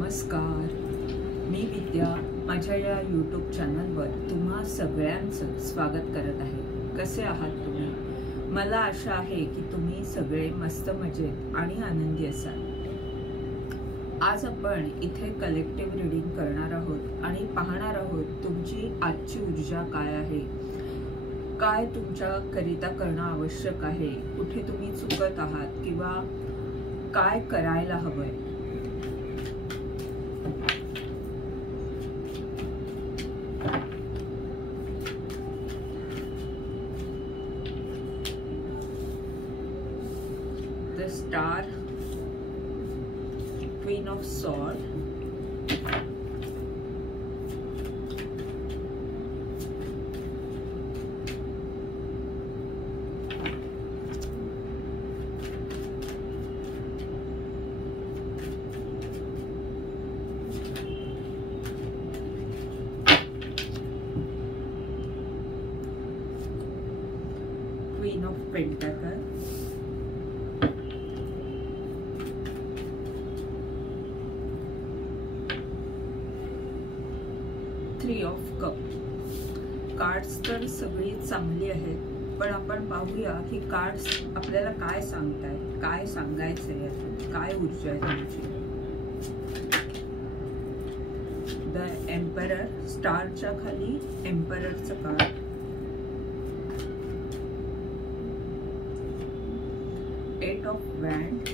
नमस्कार, मी विद्या माझ्या या यूट्यूब चॅनलवर तुम्हा सगळ्यांचं स्वागत करत आहे। कसे आहात तुम्ही? मला आशा आहे की तुम्ही सगळे मस्त मजेत आणि आनंदी असाल। आज आपण इथे कलेक्टिव्ह रीडिंग करणार आहोत आणि पाहणार आहोत तुमची आजची ऊर्जा काय आहे, काय तुमच्याकरिता करणं आवश्यक आहे, कुठे तुम्ही चुकत आहात किंवा काय करायला हवंय। The Star, Queen of Swords, Queen of Pentacles, Three of Cups। Cards तर सगळी चांगली आहेत, पण आपण पाहूया ही कार्ड्स आपल्याला काय सांगतायत, काय सांगायचंय, काय ऊर्जा आहे त्यांची। द एम्परर, स्टारच्या खाली एम्पररचं card, eight of wand,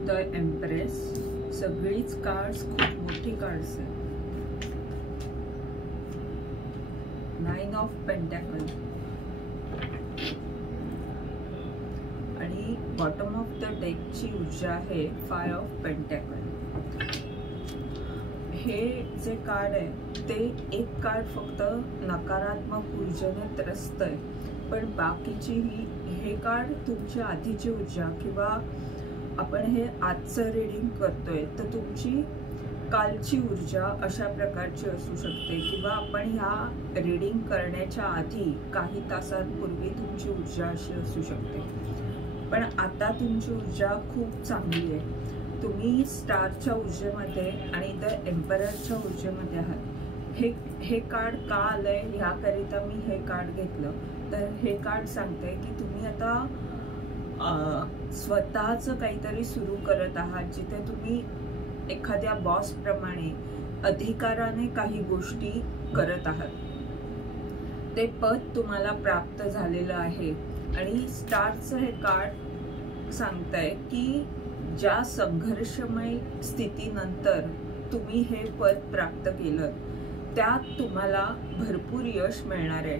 the empress. सगळीच कार्ड्स खूप मोठी कार्ड्स आहेत। नाइन ऑफ पेंटॅकल आणि बॉटम ऑफ द डेकची ऊर्जा आहे फाय ऑफ पेंटॅकल। हे जे कार्ड आहे ते एक कार्ड फक्त नकारात्मक ऊर्जेने त्रस्त आहे, पण बाकीची हे कार्ड तुमची आधीची ऊर्जा किंवा आपण हे आजचं रीडिंग करतोय तर तुमची कालची ऊर्जा अशा प्रकारची असू शकते, किंवा आपण ह्या रीडिंग करण्याच्या आधी काही तासांपूर्वी तुमची ऊर्जा अशी असू शकते। पण आता तुमची ऊर्जा खूप चांगली आहे, तुम्ही स्टारच्या ऊर्जेमध्ये आणि द एम्पररच्या ऊर्जेमध्ये आहात। हे कार्ड का आलंय ह्याकरिता मी हे कार्ड घेतलं, तर हे कार्ड सांगते की तुम्ही आता स्वतःचं काहीतरी सुरू करत आहात, जिथे तुम्ही एखाद्या बॉस प्रमाणे अधिकाराने काही गोष्टी करत आहात। ते पद तुम्हाला प्राप्त झालेलं आहे आणि स्टारचं हे कार्ड सांगतंय की ज्या संघर्षमय स्थितीनंतर तुम्ही हे पद प्राप्त केलं त्यात तुम्हाला भरपूर यश मिळणार आहे,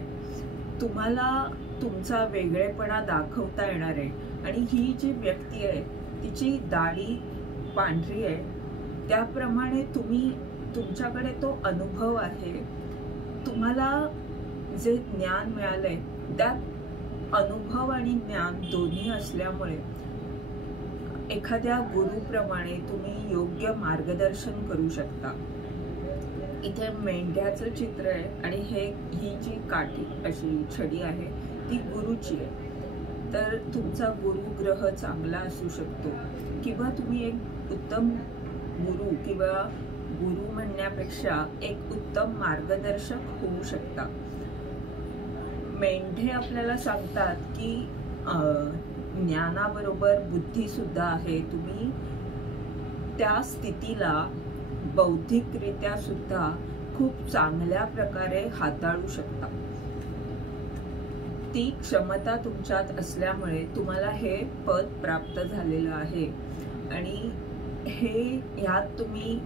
तुम्हाला तुमचा वेगळेपणा दाखवता येणार आहे। आणि ही जी व्यक्ती आहे तिची दाढी पांढरी आहे, त्याप्रमाणे तुमच्याकडे तो अनुभव आहे, तुम्हाला जे ज्ञान मिळालंय त्यात अनुभव आणि ज्ञान दोन्ही असल्यामुळे एखाद्या गुरुप्रमाणे तुम्ही योग्य मार्गदर्शन करू शकता। इथे मेंढ्याचं चित्र आहे आणि ही जी काठी अशी छडी आहे ती गुरुची आहे, तर तुमचा गुरुग्रह चांगला असू शकतो, किंवा तुम्ही एक उत्तम गुरु किंवा गुरु म्हणण्यापेक्षा एक उत्तम मार्गदर्शक होऊ शकता। मेंढे आपल्याला सांगतात की ज्ञानाबरोबर बुद्धी सुद्धा आहे, तुम्ही त्या स्थितीला बौद्धिकरित्या सुद्धा खूप चांगल्या प्रकारे हाताळू शकता। ती क्षमता तुमच्यात असल्यामुळे तुम्हाला हे पद प्राप्त झालेलं आहे आणि ह्यात तुम्ही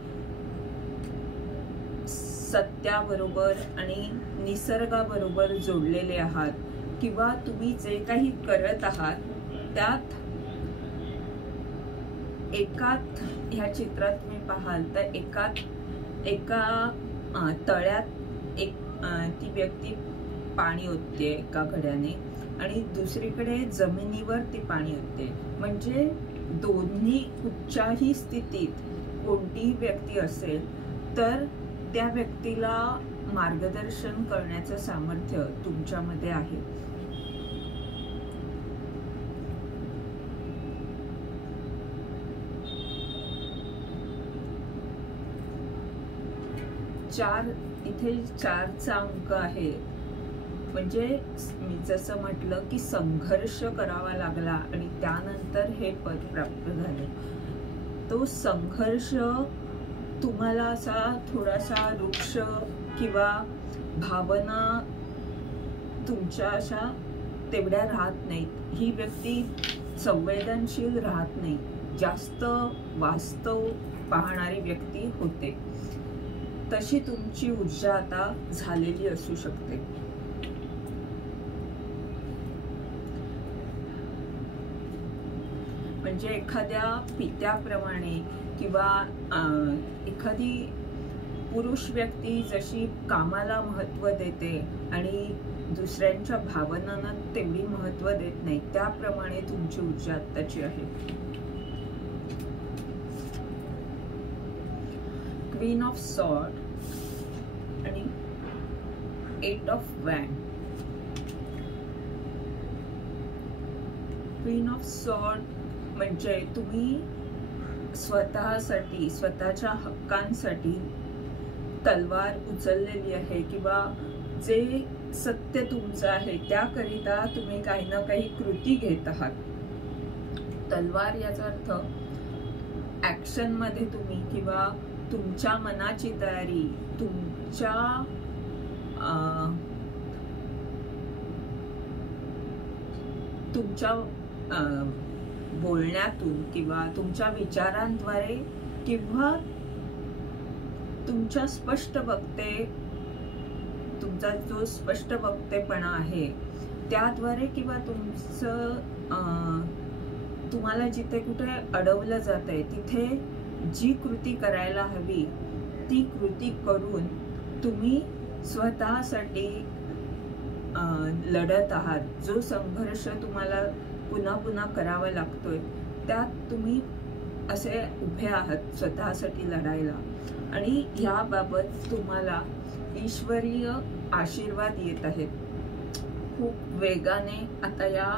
सत्याबरोबर आणि निसर्गाबरोबर जोडलेले आहात, किंवा तुम्ही जे काही करत आहात त्यात ह्या चित्रात तुम्ही पाहाल तर एका तळ्यात ती व्यक्ती पाणी ओतते एका घड्याने आणि दुसरीकडे जमिनीवर ती पाणी ओतते, म्हणजे दोन्ही कुठच्याही स्थितीत कोणतीही व्यक्ती असेल तर त्या व्यक्तीला मार्गदर्शन करण्याचं सामर्थ्य तुमच्यामध्ये आहे. इथे 4चा अंक आहे. म्हणजे मी जसं म्हटलं की संघर्ष करावा लागला आणि त्यानंतर हे पद प्राप्त झालं. तो संघर्ष तुम्हाला असा थोडासा रुक्ष किंवा भावना तुमच्या अशा तेवढ्या राहत नाहीत. ही व्यक्ती संवेदनशील राहत नाही, जास्त वास्तव पाहणारी व्यक्ती होते. तशी तुमची ऊर्जा आता झालेली असू शकते. म्हणजे एखाद्या पित्याप्रमाणे किंवा एखादी पुरुष व्यक्ती जशी कामाला महत्त्व देते आणि दुसऱ्यांच्या भावनांना तेवढी महत्त्व देत नाही, त्याप्रमाणे तुमची ऊर्जा आत्ताची आहे. क्वीन ऑफ सॉर्ड आणि 8 ऑफ वॅन्ड. क्वीन ऑफ सॉर्ड म्हणजे तुम्ही स्वतःसाठी, स्वतःच्या हक्कांसाठी तलवार उचललेली आहे किंवा जे सत्य तुमचं आहे त्याकरिता तुम्ही काही ना काही कृती घेत आहात. तलवार याचा अर्थ ऍक्शन मध्ये तुम्ही किंवा तुमच्या मनाची तयारी, तुमच्या बोलण्यातून किंवा तुमच्या विचारांद्वारे किंवा तुमच्या तुमचा जो स्पष्ट वक्तेपणा आहे त्याद्वारे किंवा तुम्हाला जिथे कुठे अडवलं जात आहे तिथे जी कृती करायला हवी ती कृती करून तुम्ही स्वतःसाठी लढत आहात. जो संघर्ष तुम्हाला पुन्हा पुन्हा करावा लागतोय त्यात तुम्ही असे उभे आहात स्वतःसाठी लढायला. आणि ह्याबाबत तुम्हाला ईश्वरीय आशीर्वाद येत आहेत. खूप वेगाने आता या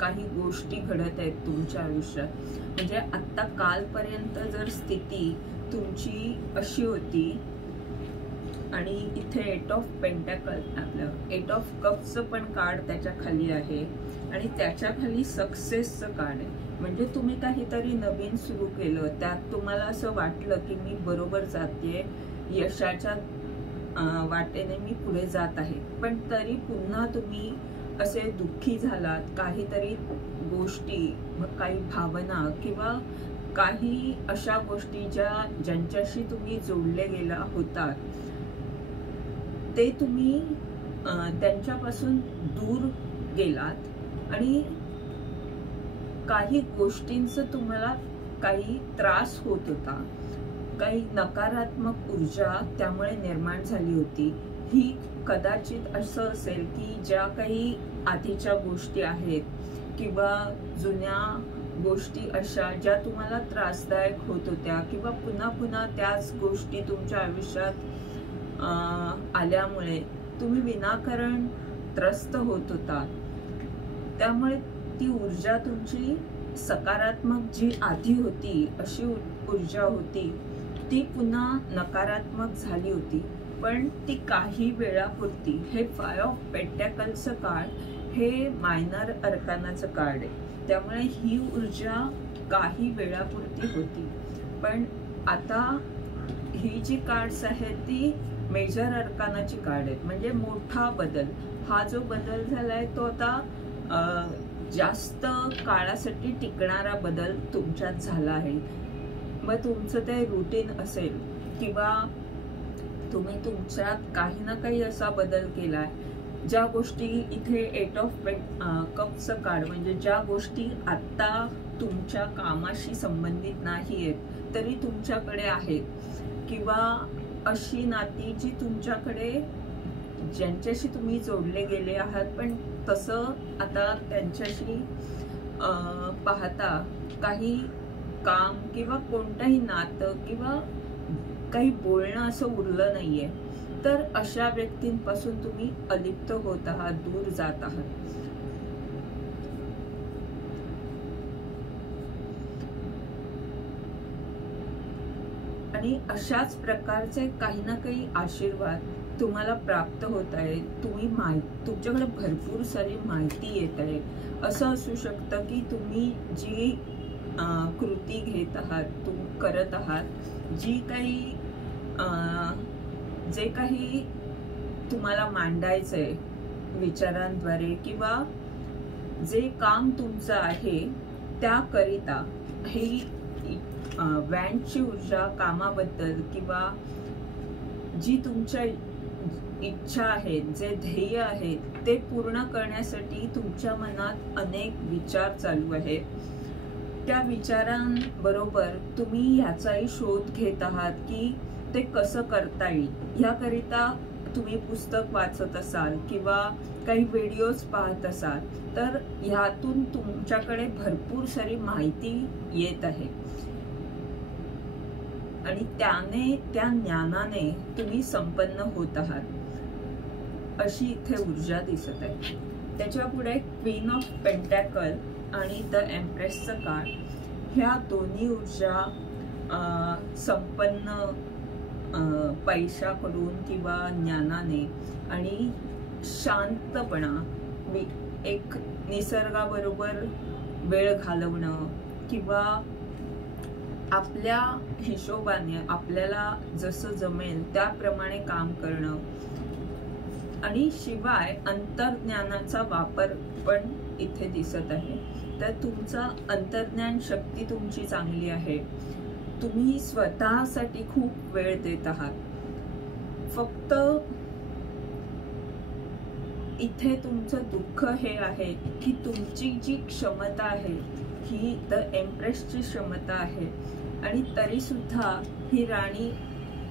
काही गोष्टी घडत आहेत तुमच्या आयुष्यात. म्हणजे आता कालपर्यंत जर स्थिती तुमची अशी होती आणि इथे 8 ऑफ पेंटॅकल, आपलं 8 ऑफ कप्सचं पण कार्ड त्याच्या खाली आहे आणि त्याच्या खाली सक्सेसचं कार्ड आहे. म्हणजे तुम्ही काहीतरी नवीन सुरू केलं, त्यात तुम्हाला असं वाटलं की मी बरोबर जाते, यशाच्या वाटेने मी पुढे जात आहे, पण तरी पुन्हा तुम्ही असे दुःखी झालात. काहीतरी गोष्टी, काही भावना किंवा काही अशा गोष्टी ज्यांच्याशी तुम्ही जोडले गेला होतात ते तुम्ही त्यांच्यापासून दूर गेलात आणि काही गोष्टींचं तुम्हाला काही त्रास होत होता, काही नकारात्मक ऊर्जा त्यामुळे निर्माण झाली होती. ही कदाचित असं असेल की ज्या काही आधीच्या गोष्टी आहेत किंवा जुन्या गोष्टी अशा ज्या तुम्हाला त्रासदायक होत होत्या किंवा पुन्हा पुन्हा त्याच गोष्टी तुमच्या आयुष्यात आल्यामुळे तुम्ही विनाकारण त्रस्त होत होता. त्यामुळे ती ऊर्जा तुमची सकारात्मक जी आधी होती अशी ऊर्जा होती ती पुन्हा नकारात्मक झाली होती, पण ती काही वेळापुरती. हे 5 ऑफ पेंटॅकलचं कार्ड हे मायनर अर्कानाचं कार्ड आहे, त्यामुळे ही ऊर्जा काही वेळापुरती होती. पण आता ही जी कार्ड्स आहेत ती मेजर अर्कानाची कार्ड आहेत. म्हणजे मोठा बदल, हा जो बदल झालाय तो आता जास्त काळासाठी टिकणारा बदल तुमच्यात झाला आहे. मग तुमचं ते रुटीन असेल किंवा तुम्ही तुमच्यात काही ना काही असा बदल केलाय, ज्या गोष्टी इथे 8 ऑफ कपचं कार्ड म्हणजे ज्या गोष्टी आता तुमच्या कामाशी संबंधित नाही आहेत तरी तुमच्याकडे आहेत, किंवा अशी नाती जी तुमच्याकडे ज्यांच्याशी तुम्ही जोडले गेले आहात पण तसं आता त्यांच्याशी पाहता काही काम किंवा कोणतंही नातं किंवा काही बोलणं असं उरलं नाहीये, तर अशा व्यक्तींपासून तुम्ही अलिप्त होत आहात, दूर जात आहात. आणि अशाच प्रकारचे काही ना काही आशीर्वाद तुम्हाला प्राप्त होत आहेत. तुमच्याकडे भरपूर सारी माहिती येत आहे. असं असू शकतं की तुम्ही जी कृती घेत आहात, तुम्ही करत आहात, जे काही तुम्हाला मांडायचंय विचारांद्वारे, किंवा जे काम तुमचं आहे त्याकरिता ही व्हॅनची ऊर्जा कामाबद्दल, किंवा जी तुमच्या इच्छा आहेत, जे ध्येय आहेत ते पूर्ण करण्यासाठी तुमच्या मनात अनेक विचार चालू आहेत. त्या विचारांबरोबर तुम्ही ह्याचाही शोध घेत आहात की ते कसं करता येईल. याकरिता तुम्ही पुस्तक वाचत असाल किंवा काही व्हिडिओज पाहत असाल, तर ह्यातून तुमच्याकडे भरपूर सारी माहिती येत आहे आणि त्या ज्ञानाने तुम्ही संपन्न होत आहात, अशी इथे ऊर्जा दिसत आहे. त्याच्या पुढे क्वीन ऑफ पेंटॅकल आणि द एम्प्रेसचं कार्ड, ह्या दोन्ही ऊर्जा संपन्न पैशाकडून किंवा ज्ञानाने आणि शांतपणा, एक निसर्गाबरोबर वेळ घालवणं किंवा आपल्या हिशोबाने आपल्याला जसं जमेल त्याप्रमाणे काम करणं, आणि शिवाय अंतर्ज्ञानाचा वापर पण इथे दिसत आहे. तर तुमचा अंतर्ज्ञान शक्ती तुमची चांगली आहे. तुम्ही स्वतःसाठी खूप वेळ देत आहात. फक्त इथे तुमचं दुःख हे आहे की तुमची जी क्षमता आहे ही द एम्प्रेसची क्षमता आहे, आणि तरी सुद्धा ही राणी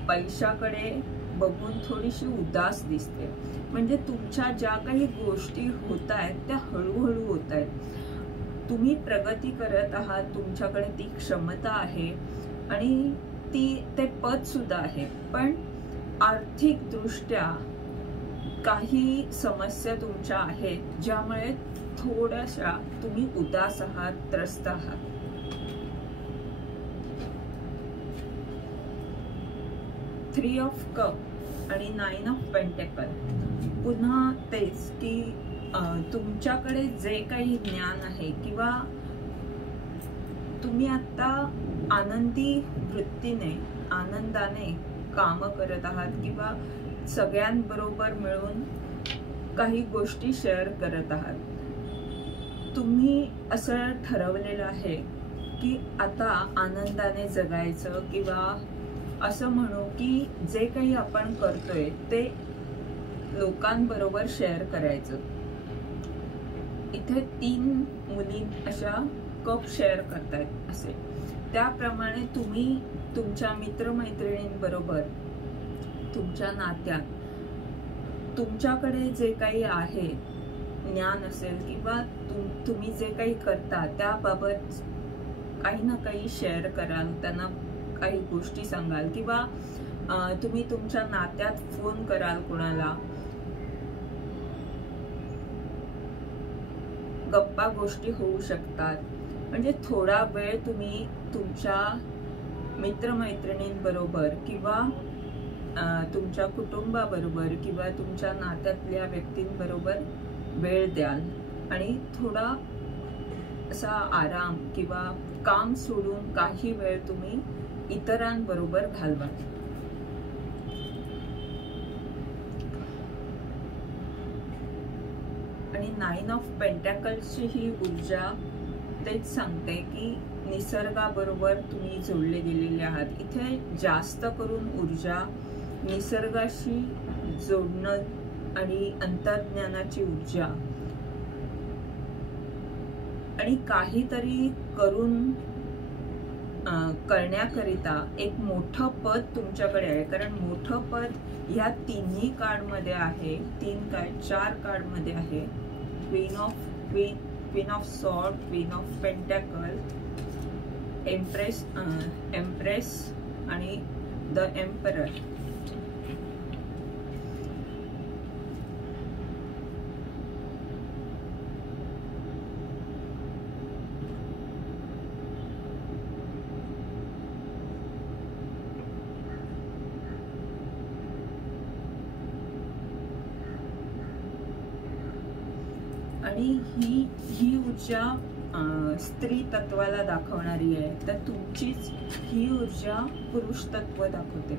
पैशाकडे बघून थोडीशी उदास दिसते. म्हणजे तुमच्या ज्या काही गोष्टी होत आहेत त्या हळूहळू होत आहेत. तुम्ही प्रगती करत आहात, तुमच्याकडे ती क्षमता आहे आणि ते पद सुद्धा आहे, पण आर्थिक दृष्ट्या काही समस्या तुमच्या आहेत ज्यामुळे थोड्याशा तुम्ही उदास आहात, त्रस्त आहात. थ्री ऑफ कप आणि नाइन ऑफ पेंटेकल, पुन्हा तेच की तुमच्याकडे जे काही ज्ञान आहे किंवा तुम्ही आता आनंदी वृत्तीने आनंदाने काम करत आहात किंवा सगळ्यांबरोबर मिळून काही गोष्टी शेअर करत आहात. तुम्ही असं ठरवलेलं आहे की आता आनंदाने जगायचं, किंवा असं म्हणू की जे काही आपण करतोय ते लोकांबरोबर शेअर करायचं. इथे 3 मुली अशा कप शेअर करतायत असे. त्याप्रमाणे तुम्ही तुमच्या मित्रमैत्रिणींबरोबर तुमच्या नात्यात तुमच्याकडे जे काही आहे ज्ञान असेल किंवा तुम्ही जे काही करता त्याबाबत काही ना काही शेअर कराल, त्यांना काही गोष्टी सांगाल, किंवा तुम्ही तुमच्या नात्यात फोन कराल कोणाला, गप्पा गोष्टी होऊ शकतात. म्हणजे थोडा वेळ तुम्ही तुमच्या मित्रमैत्रिणींबरोबर किंवा तुमच्या कुटुंबाबरोबर किंवा तुमच्या नात्यातल्या व्यक्तींबरोबर वेळ द्याल आणि थोडा असा आराम किंवा काम सोडून काही वेळ तुम्ही इतरांबरोबर घालवाल. आणि 9 ऑफ पेंटॅकल्सची ही ऊर्जा तेच सांगते की निसर्गाबरोबर तुम्ही जोडले गेलेले आहात. इथे जास्त करून ऊर्जा निसर्गाशी जोडणं आणि अंतर्ज्ञानाची ऊर्जा आणि काहीतरी करण्याकरिता एक मोठं पद तुमच्याकडे आहे. कारण मोठं पद ह्या तिन्ही कार्ड मध्ये आहे, 4 कार्ड मध्ये आहे. Queen of sword, queen of pentacle, empress आणि द एम्परर. आणि ही ऊर्जा स्त्री तत्वाला दाखवणारी आहे, तर तुमचीच ही ऊर्जा पुरुष तत्व दाखवते.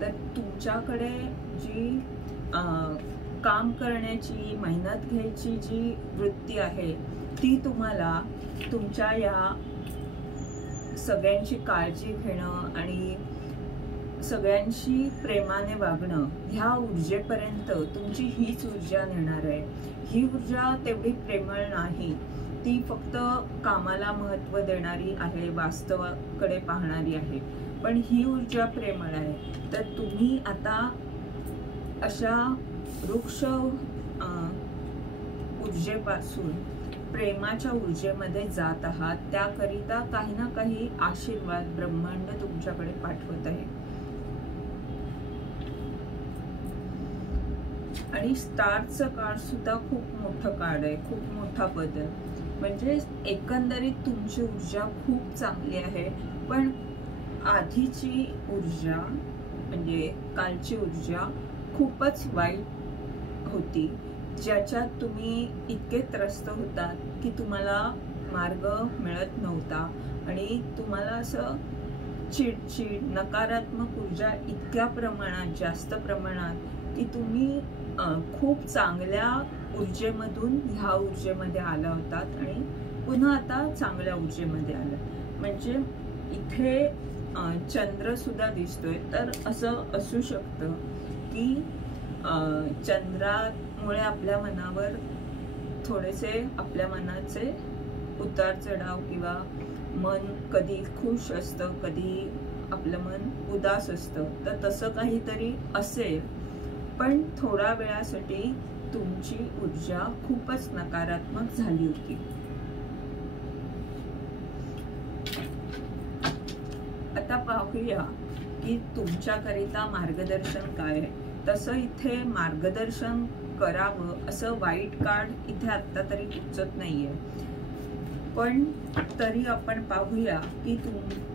तर तुमच्याकडे जी काम करण्याची, मेहनत घ्यायची जी वृत्ती आहे, ती तुम्हाला तुमच्या या सगळ्यांची काळजी घेणं आणि सगळ्यांशी प्रेमाने वागणं, ह्या ऊर्जेपर्यंत तुमची हीच ऊर्जा नेणार आहे. ही ऊर्जा तेवढी प्रेमळ नाही, ती फक्त कामाला महत्त्व देणारी आहे, वास्तवाकडे पाहणारी आहे. पण ही ऊर्जा प्रेमळ आहे. तर तुम्ही आता अशा वृक्ष ऊर्जेपासून प्रेमाच्या ऊर्जेमध्ये जात आहात. त्याकरिता काही ना काही आशीर्वाद ब्रह्मांड तुमच्याकडे पाठवत आहे. आणि स्टारचं कार्ड सुद्धा खूप मोठं कार्ड आहे, खूप मोठा बदल. म्हणजे एकंदरीत तुमची ऊर्जा खूप चांगली आहे. पण आधीची ऊर्जा म्हणजे कालची ऊर्जा खूपच वाईट होती, ज्याच्यात तुम्ही इतके त्रस्त होतात की तुम्हाला मार्ग मिळत नव्हता आणि तुम्हाला असं चिडचिड, नकारात्मक ऊर्जा इतक्या प्रमाणात, जास्त प्रमाणात की तुम्ही खूप चांगल्या ऊर्जेमधून ह्या ऊर्जेमध्ये आला होतात आणि पुन्हा आता चांगल्या ऊर्जेमध्ये आला. म्हणजे इथे चंद्र सुद्धा दिसतोय. तर असं असू शकतं की चंद्रामुळे आपल्या मनावर थोडेसे, आपल्या मनाचे उतार चढाव, किंवा मन कधी खुश असतं, कधी आपलं मन उदास असतं. तर तसं काहीतरी असेल. पण थोड्या वेळासाठी तुमची ऊर्जा खूपच नकारात्मक झाली होती. आता पाहूया की तुमच्याकरिता मार्गदर्शन काय आहे. तसं इथे मार्गदर्शन करावं असं वाईट कार्ड इथे आत्ता तरी सुचत नाहीये. पण तरी आपण पाहूया की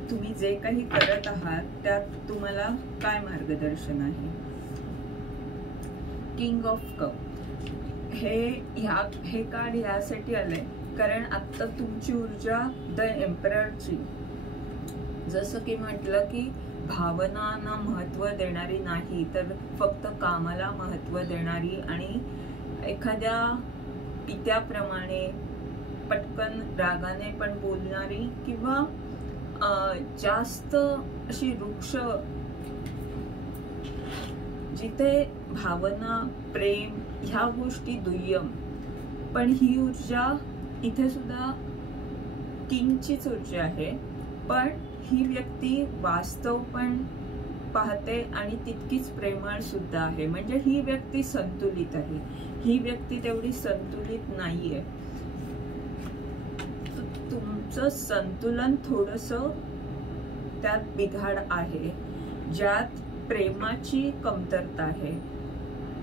तुम्ही जे काही करत आहात त्यात तुम्हाला काय मार्गदर्शन आहे. किंग ऑफ कप हे कार्ड यासाठी आलंय कारण आता तुमची ऊर्जा द एम्पररची, जसं की म्हटलं की भावनांना महत्त्व देणारी नाही, तर फक्त कामाला महत्त्व देणारी आणि एखाद्या पित्याप्रमाणे पटकन रागाने पण बोलणारी, किंवा जास्त अशी वृक्ष जिथे भावना, प्रेम ह्या गोष्टी दुय्यम. पण ही ऊर्जा इथे सुद्धा किंगचीच ऊर्जा आहे. पण ही व्यक्ती वास्तव पण पाहते आणि तितकीच प्रेमळ सुद्धा आहे. म्हणजे ही व्यक्ती संतुलित आहे. ही व्यक्ती तेवढी संतुलित नाहीये. तुमचं संतुलन थोडंसं त्यात बिघाड आहे, ज्यात प्रेमाची कमतरता आहे.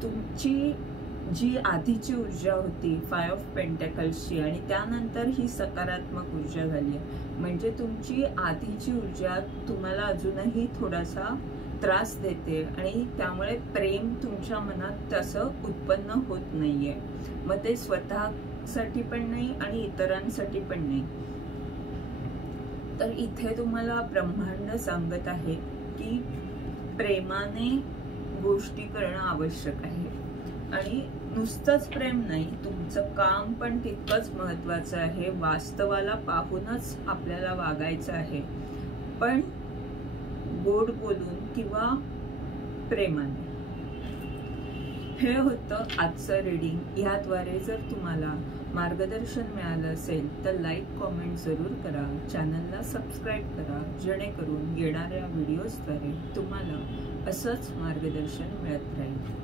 तुमची जी आधीची ऊर्जा होती 5 ऑफ पेंटॅकल्सची, आणि त्यानंतर ही सकारात्मक ऊर्जा झाली आहे. म्हणजे तुमची आधीची ऊर्जा तुम्हाला अजूनही थोडासा त्रास देते आणि त्यामुळे प्रेम तुमच्या मनात तसं उत्पन्न होत नाहीये. मग ते स्वतःसाठी पण नाही आणि इतरांसाठी पण नाही. तर इथे तुम्हाला ब्रह्मांड सांगत आहे की प्रेमाने गोष्टी करणं आवश्यक आहे. आणि नुसतंच प्रेम नाही, तुमचं काम पण तितकंच महत्वाचं आहे. वास्तवाला पाहूनच आपल्याला वागायचं आहे, पण गोड बोलून किंवा प्रेमाने. हे होतं आजचं रीडिंग. याद्वारे जर तुम्हाला मार्गदर्शन मिळालं असेल तर लाईक, कॉमेंट जरूर करा. चॅनलला सबस्क्राईब करा, जेणेकरून येणाऱ्या व्हिडिओजद्वारे तुम्हाला असंच मार्गदर्शन मिळत राहील.